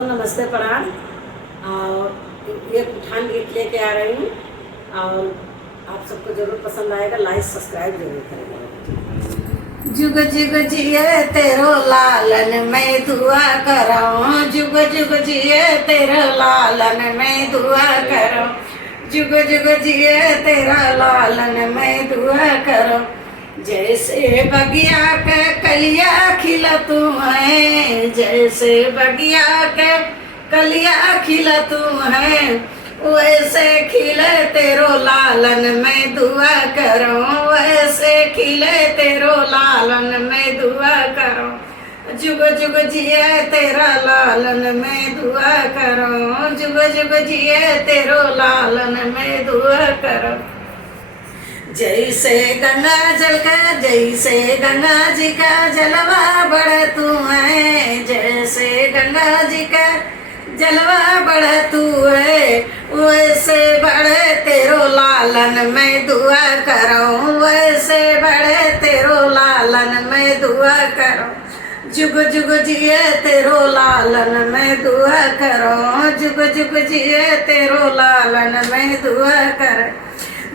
नमस्ते प्रणाम। और एक उठान गीत लेके आ रही हूँ और आप सबको जरूर पसंद आएगा। लाइक सब्सक्राइब जरूर करेंगे। जुग जुग जिए तेरो लालन मैं दुआ करो, जुग जुग जिए तेरो लालन मैं दुआ करो, जुग जुग जिए तेरा लालन मैं दुआ करो। जैसे बगिया के कलिया खिला तू है, जैसे बगिया के कलिया खिला तू है, वैसे खिले तेरो लालन मैं दुआ करो, वैसे खिले तेरो लालन मैं दुआ करो। जुग जुग जिए तेरा लालन मैं दुआ करो, जुग जुग जिए तेरो लालन मैं दुआ करो। जैसे गंगा जल का, जैसे गंगा जी का जलवा बड़ा तू है, जैसे गंगा जी का जलवा बड़ा तू है, वैसे बड़े तेरो लालन मैं दुआ करूं, वैसे बड़े तेरो लालन मैं दुआ करूं। जुग जुग जिए तेरो लालन मैं दुआ करूं, जुग जुग जिए तेरो लालन मैं दुआ करूं।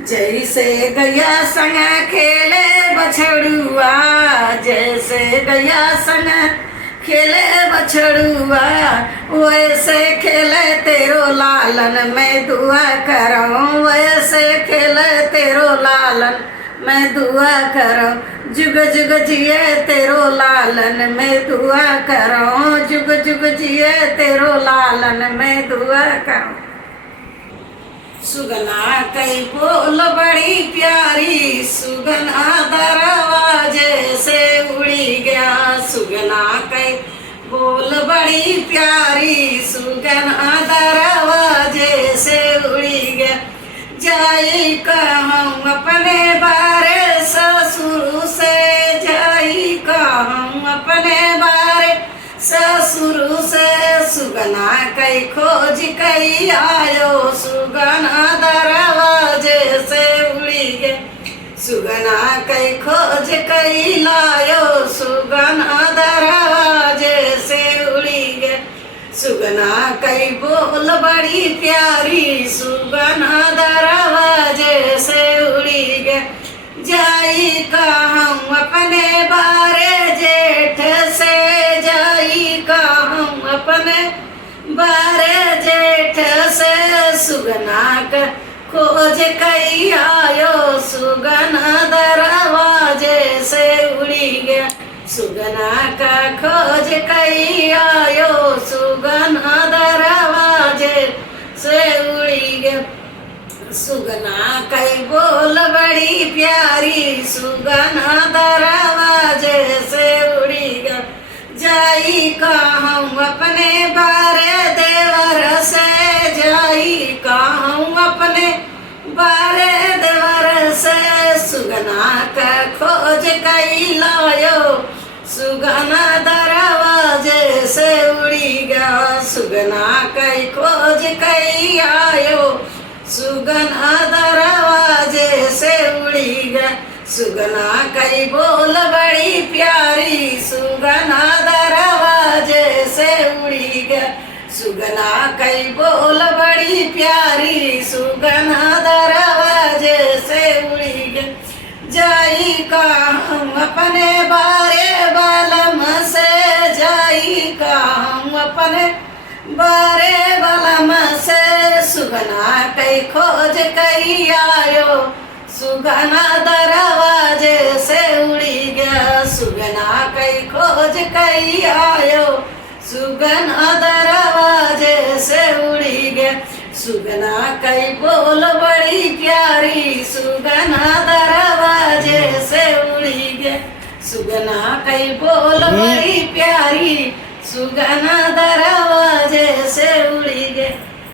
जैसे गया संग खेले बछड़ुआ, जैसे गया संग खेले बछड़ुआ, वैसे खेले तेरो लालन मैं दुआ करूं, वैसे खेले तेरो लालन मैं दुआ करूं। जुग जुग जिए तेरो लालन मैं दुआ करूं, जुग जुग जिए तेरो लालन मैं दुआ करूं। सुगना कई बोल बड़ी प्यारी, सुगना दरवाजे से उड़ी गया, सुगना कई बोल बड़ी प्यारी, सुगना दरवाजे से उड़ी गया। जाई कहूँ अपने बारे ससुर से, जाई कहूँ अपने बारे ससुर से, सुगना कई खोज कई आयो, सुगना दरवाजे से उड़ी गए, सुगना कई खोज कई लायो, सुगना दरवाजे से उड़ी गए। सुगना कई बोल बड़ी प्यारी, सुगना दरवाजे से उड़ी गए। जाई कहूँ अपने बारे जेठ से, जाई कहूँ अपने बारे जेठ से, सुगना का खोज कई आयो, सुगना दरवाजे से उड़ी गया, सुगना का खोज कई आयो, सुगना दरवाजे से उड़ी गया। सुगना कई बोल बड़ी प्यारी, सुगना दरवाजे से उड़ी गया। जाई कहूँ अपने बारे देवर से, जाई कहूँ अपने बारे देवर से, सुगना का खोज कई लायो, सुगना दरवाजे से उड़ी गया, सुगना कई खोज कई आयो, सुगना दरवाजे से उड़ी गया। सुगना कई बोल बड़ी प्यारी, सुगना दरवाजे से उड़ी गया, सुगना कई बोल बड़ी प्यारी, सुगना दरवाजे से उड़ी गया। जाई कहूँ अपने बारे बलम से, जाई कहूँ अपने बारे बलम से, सुगना कई खोज कई आयो, सुगना दरवाजे से उड़ी गया, सुगना कई खोज कई आयो, सुगना दरवाजे से उड़ी गया। सुगना कई बोल बड़ी प्यारी, सुगना दरवाजे से उड़ी गया, सुगना कई बोल बड़ी प्यारी, सुगना दरवाजे से उड़ी गया।